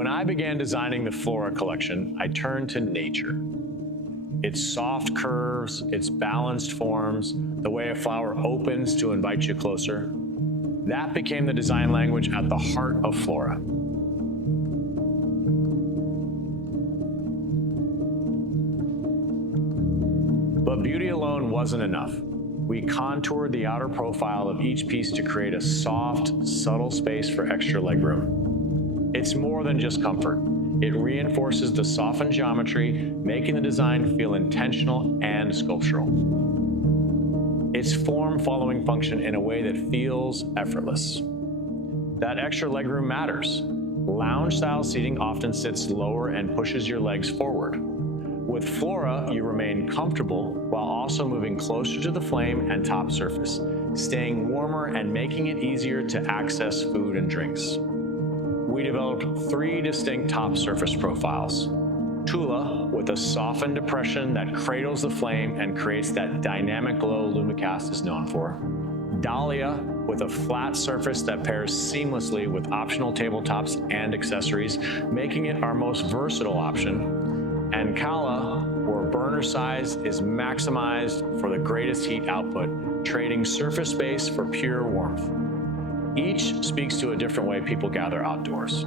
When I began designing the FLORA collection, I turned to nature. Its soft curves, its balanced forms, the way a flower opens to invite you closer, that became the design language at the heart of FLORA. But beauty alone wasn't enough. We contoured the outer profile of each piece to create a soft, subtle space for extra legroom. It's more than just comfort. It reinforces the softened geometry, making the design feel intentional and sculptural. It's form-following function in a way that feels effortless. That extra legroom matters. Lounge-style seating often sits lower and pushes your legs forward. With FLORA, you remain comfortable while also moving closer to the flame and top surface, staying warmer and making it easier to access food and drinks. We developed 3 distinct top surface profiles. TULA, with a softened depression that cradles the flame and creates that dynamic glow Lumacast is known for. DALIA, with a flat surface that pairs seamlessly with optional tabletops and accessories, making it our most versatile option. And CALLA, where burner size is maximized for the greatest heat output, trading surface space for pure warmth. Each speaks to a different way people gather outdoors.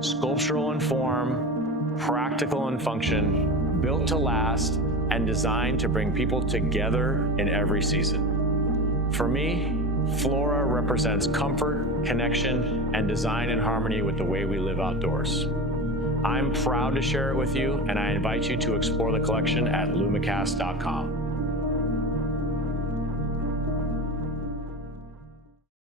Sculptural in form, practical in function, built to last, and designed to bring people together in every season. For me, FLORA represents comfort, connection, and design in harmony with the way we live outdoors. I'm proud to share it with you, and I invite you to explore the collection at lumacast.com.